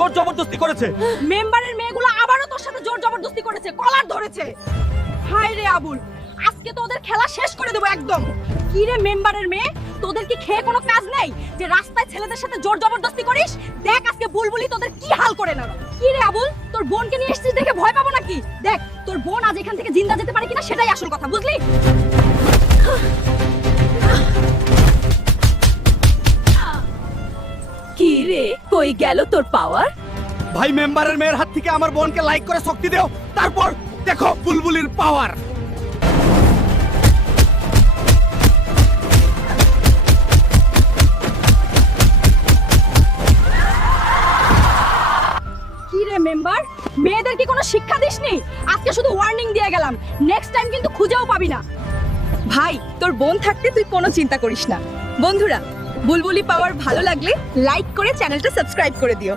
জোর জবরদস্তি করেছে। মেম্বারের মেয়েগুলো আবারও তোর সাথে জোর জবরদস্তি করেছে, কলার ধরেছে। হায় রে আবুল, আজকে তো ওদের খেলা শেষ করে দেবো একদম। কি রে মেম্বারের মেয়ে, তোদের কি খেয়ে কোনো কাজ নেই যে রাস্তায় ছেলেদের সাথে জোর জবরদস্তি করিস? দেখ আজকে বুলবুলি তোদের কি হাল করে না। কি রে আবুল, তোর বোনকে নিয়ে এসেছিস দেখে ভয় পাবো নাকি? দেখ তোর বোন আজ এখান থেকে জিন্দা যেতে পারে কিনা সেটাই আসল কথা, বুঝলি? কি রে, কই গেল তোর পাওয়ার? ভাই মেম্বারের মেয়ের হাত থেকে আমার বোনকে লাইক করে শক্তি দাও, তারপর দেখো বুলবুলির পাওয়ার। কি রে মেম্বার, মেয়েদের কি কোনো শিক্ষা দিসনি? আজকে শুধু ওয়ার্নিং দিয়ে গেলাম, নেক্সট টাইম কিন্তু খুঁজেও পাবি না। ভাই তোর বোন থাকতে তুই কোনো চিন্তা করিস না। বন্ধুরা, বুলবুলি পাওয়ার ভালো লাগলে লাইক করে চ্যানেলটা সাবস্ক্রাইব করে দিও।